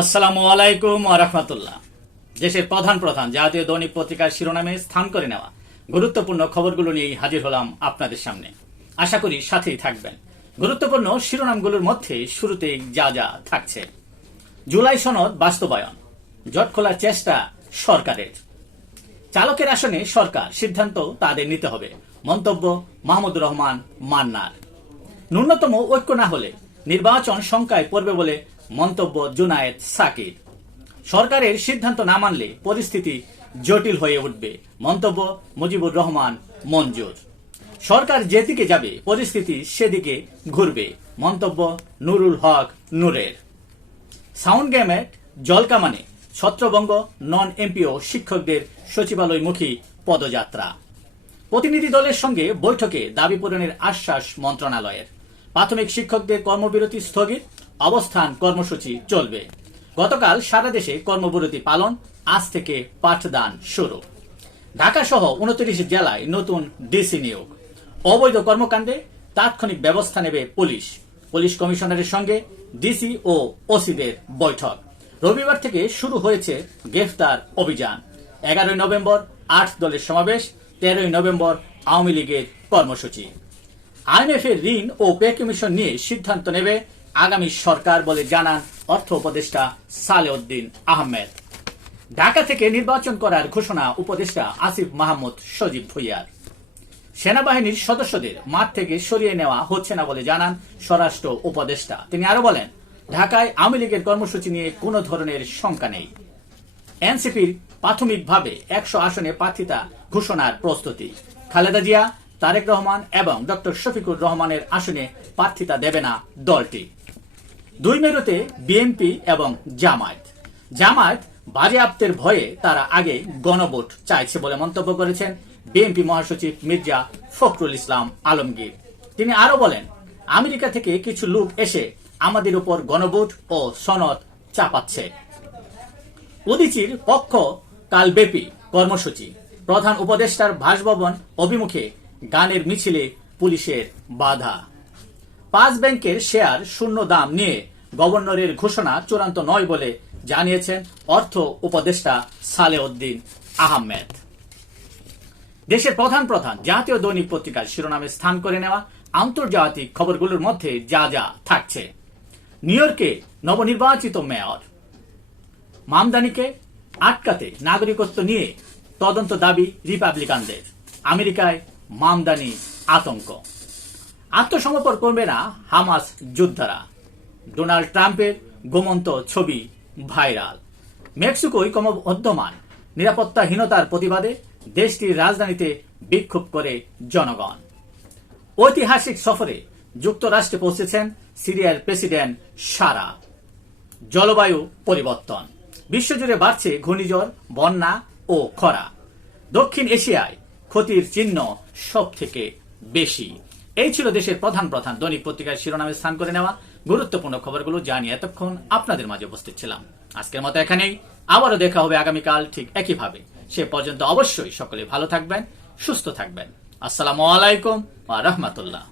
আসসালামু আলাইকুম রহমতুল্লাহ। দেশের প্রধান প্রধান জাতীয় দৈনিক পত্রিকার শিরোনামে স্থান করে নেওয়া গুরুত্বপূর্ণ খবরগুলো নিয়েই হাজির হলাম আপনাদের সামনে। আশা করি সাথেই থাকবেন। গুরুত্বপূর্ণ শিরোনামগুলোর মধ্যে শুরুতেই যা যা থাকছে। জুলাই সনদ বাস্তবায়ন, জট খোলার চেষ্টা সরকারের। চালকের আসনে সরকার, সিদ্ধান্ত তাদের নিতে হবে, মন্তব্য মাহমুদুর রহমান মান্নার। ন্যূনতম ঐক্য না হলে নির্বাচন শঙ্কায় পড়বে বলে মন্তব্য জুনায়েদ সাকির সরকারের সিদ্ধান্ত না মানলে পরিস্থিতি জটিল হয়ে উঠবে, মন্তব্য মুজিবুর রহমান মঞ্জুর। সরকার যেদিকে যাবে, পরিস্থিতি সেদিকে ঘুরবে, মন্তব্য নুরুল হক নূরের। সাউন্ড গেমেট জলকামানে ছত্রবঙ্গ নন এমপিও শিক্ষকদের সচিবালয়মুখী পদযাত্রা। প্রতিনিধি দলের সঙ্গে বৈঠকে দাবি পূরণের আশ্বাস মন্ত্রণালয়ের। প্রাথমিক শিক্ষকদের কর্মবিরতি স্থগিত অবস্থান কর্মসূচি চলবে। গতকাল সারা দেশে কর্মবিরতি পালন, আজ থেকে পাঠদান শুরু। ঢাকা সহ উনত্রিশ জেলায় নতুন ডিসি নিয়োগ। অবৈধ কর্মকাণ্ডে তাৎক্ষণিক ব্যবস্থা নেবে পুলিশ। পুলিশ কমিশনারের সঙ্গে ডিসি ও ওসিদের বৈঠক। রবিবার থেকে শুরু হয়েছে গ্রেফতার অভিযান। এগারোই নভেম্বর আট দলের সমাবেশ, তেরোই নভেম্বর আওয়ামী লীগের কর্মসূচি। আইএমএফ এর ঋণ ও পে কমিশন নিয়ে সিদ্ধান্ত নেবে আগামী সরকার বলে জানান অর্থ উপদেষ্টা সালেউদ্দিন আহমেদ। ঢাকা থেকে নির্বাচন করার ঘোষণা উপদেষ্টা আসিফ মাহমুদ সজীব ভুইয়ার। সেনাবাহিনীর সদস্যদের মাঠ থেকে সরিয়ে নেওয়া হচ্ছে না বলে জানান স্বরাষ্ট্র উপদেষ্টা। তিনি আরও বলেন, ঢাকায় আওয়ামী লীগের কর্মসূচি নিয়ে কোনো ধরনের শঙ্কা নেই। এনসিপির প্রাথমিকভাবে একশো আসনে প্রার্থিতা ঘোষণার প্রস্তুতি। খালেদা জিয়া, তারেক রহমান এবং ডক্টর শফিকুর রহমানের আসনে প্রার্থিতা দেবে না দলটি। দুই মেরুতে বিএনপি এবং জামায়াত। জামায়াত বাজেয়াপ্তের ভয়ে তারা আগে গণভোট চাইছে বলে মন্তব্য করেছেন বিএনপি মহাসচিব মির্জা ফখরুল ইসলাম আলমগীর। তিনি আরও বলেন, আমেরিকা থেকে কিছু লোক এসে আমাদের উপর গণভোট ও সনদ চাপাচ্ছে। উদিচির পক্ষ কালব্যাপী কর্মসূচি। প্রধান উপদেষ্টার বাসভবন অভিমুখে গানের মিছিলে পুলিশের বাধা। পাঁচ ব্যাংকের শেয়ার শূন্য দাম নিয়ে গভর্নরের ঘোষণা চূড়ান্ত নয় বলে জানিয়েছেন অর্থ উপদেষ্টা সালেউদ্দিন আহমেদ। দেশের প্রধান প্রধান জাতীয় দৈনিক পত্রিকার শিরোনামে স্থান করে নেওয়া আন্তর্জাতিক খবরগুলোর মধ্যে যা যা থাকছে। নিউ ইয়র্কে নবনির্বাচিত মেয়র। মামদানিকে আটকাতে নাগরিকত্ব নিয়ে তদন্ত দাবি রিপাবলিকানদের। আমেরিকায় মামদানি আতঙ্ক। আত্মসমর্পণ করবে না হামাস যোদ্ধারা। ডোনাল্ড ট্রাম্পের গোমন্ত ছবি ভাইরাল। মেক্সিকোয় ক্রমবর্ধমান নিরাপত্তাহীনতার প্রতিবাদে দেশটির রাজধানীতে বিক্ষোভ করে জনগণ। ঐতিহাসিক সফরে যুক্তরাষ্ট্রে পৌঁছেছেন সিরিয়ার প্রেসিডেন্ট সারা। জলবায়ু পরিবর্তন। বিশ্বজুড়ে বাড়ছে ঘূর্ণিঝড়, বন্যা ও খরা। দক্ষিণ এশিয়ায় ক্ষতির চিহ্ন সব থেকে বেশি। এই ছিল দেশের প্রধান প্রধান দৈনিক পত্রিকার শিরোনামে স্থান করে নেওয়া। গুরুত্বপূর্ণ খবরগুলো জানিয়ে এতক্ষণ আপনাদের মাঝে উপস্থিত ছিলাম। আজকের মতো এখানেই। আবারও দেখা হবে আগামীকাল ঠিক একইভাবে। সে পর্যন্ত অবশ্যই সকলে ভালো থাকবেন, সুস্থ থাকবেন। আসসালামু আলাইকুম ওয়া রাহমাতুল্লাহ।